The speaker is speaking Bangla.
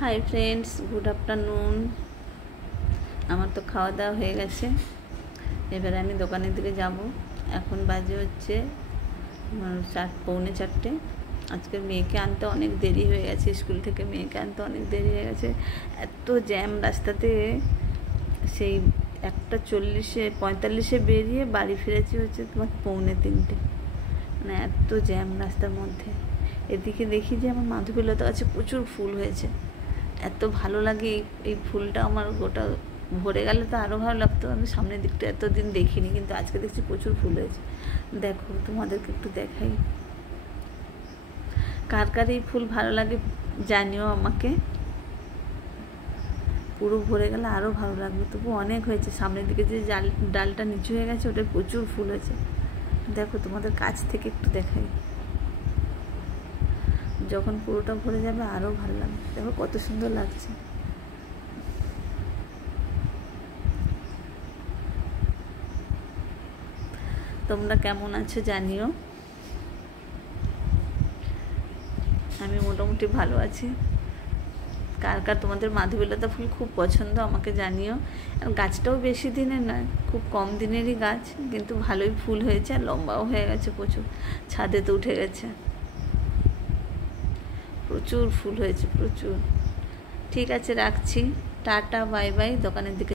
Hi friends, good afternoon. আমার তো খাওয়া দাওয়া হয়ে গেছে। এবারে আমি দোকানের দিকে যাব। এখন বাজে হচ্ছে 4:45। আজকে মেয়েকে আনতে অনেক দেরি হয়ে গেছে, স্কুল থেকে মেয়েকে আনতে অনেক দেরি হয়ে গেছে। এত জ্যাম রাস্তাতে, সেই 1:45 বেরিয়ে বাড়ি ফিরেছি হচ্ছে তোমার 2:45। মানে এত জ্যাম রাস্তার মধ্যে। এদিকে দেখি যে আমার মাধবীলতা গাছে প্রচুর ফুল হয়েছে। এত ভালো লাগে এই ফুলটা। আমার গোটা ভরে গেলে তো আরও ভালো লাগতো। আমি সামনের দিকটা এতদিন দেখিনি, কিন্তু আজকে দেখছি প্রচুর ফুল হয়েছে। দেখো, তোমাদেরকে একটু দেখাই। কার কার এই ফুল ভালো লাগে জানিও আমাকে। পুরো ভরে গেলে আরও ভালো লাগবে। তবু অনেক হয়েছে। সামনের দিকে যে ডালটা নিচু হয়ে গেছে, ওটায় প্রচুর ফুল হয়েছে। দেখো, তোমাদের কাছ থেকে একটু দেখাই। যখন পুরোটা ভরে যাবে আরও ভালো লাগবে। দেখো কত সুন্দর লাগছে। তোমরা কেমন আছো জানিও। আমি মোটামুটি ভালো আছি। কার কার তোমাদের মাধবীলতা ফুল খুব পছন্দ আমাকে জানিও। আর গাছটাও বেশি দিনের নয়, খুব কম দিনেরই গাছ, কিন্তু ভালোই ফুল হয়েছে আর লম্বাও হয়ে গেছে প্রচুর। ছাদে তো উঠে গেছে। প্রচুর ফুল হয়েছে, প্রচুর। ঠিক আছে, রাখছি। Tata, bye bye. দোকানের দিকে